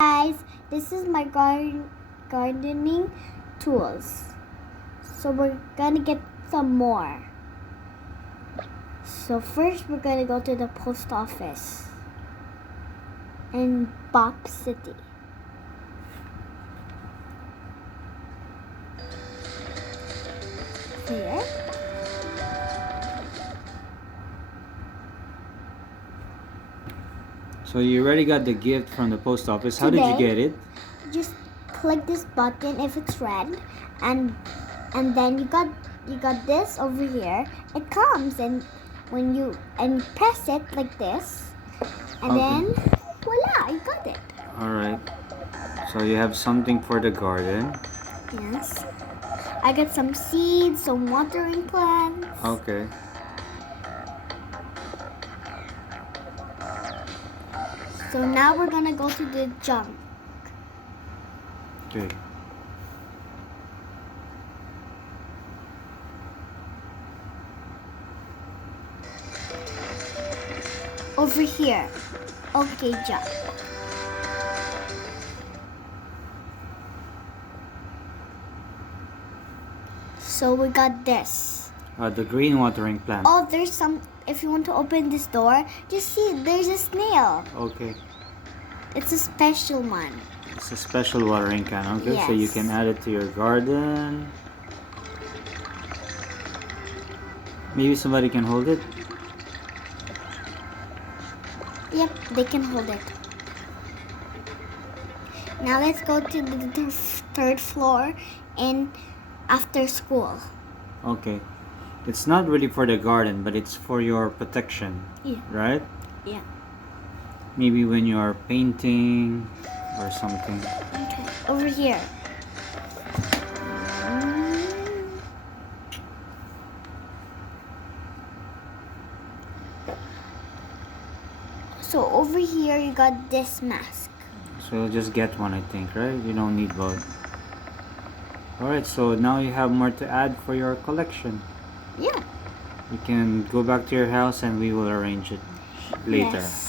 Guys, this is my gardening tools. So we're gonna get some more. So first we're gonna go to the post office in Bop City. Here. So you already got the gift from the post office. How did you get it? Just click this button if it's red, and then you got this over here. It comes, and when you press it like this, and then voila, you got it. All right. So you have something for the garden. Yes. I got some seeds, some watering plants. Okay. So now we're gonna go to the junk. Okay. Over here. Okay, junk. So we got this. The green watering plant. Oh, there's some. If you want to open this door, just see there's a snail. Okay. It's a special one. It's a special watering can. Okay, Yes. so you can add it to your garden. Maybe somebody can hold it. Yep, they can hold it. Now let's go to the third floor in after school. Okay. It's not really for the garden, but it's for your protection. Yeah. Right? Yeah. Maybe when you are painting or something. Okay. Over here. So over here you got this mask. So you'll just get one, I think, right? You don't need both. Alright, so now you have more to add for your collection. Yeah. You can go back to your house and we will arrange it later. Yes.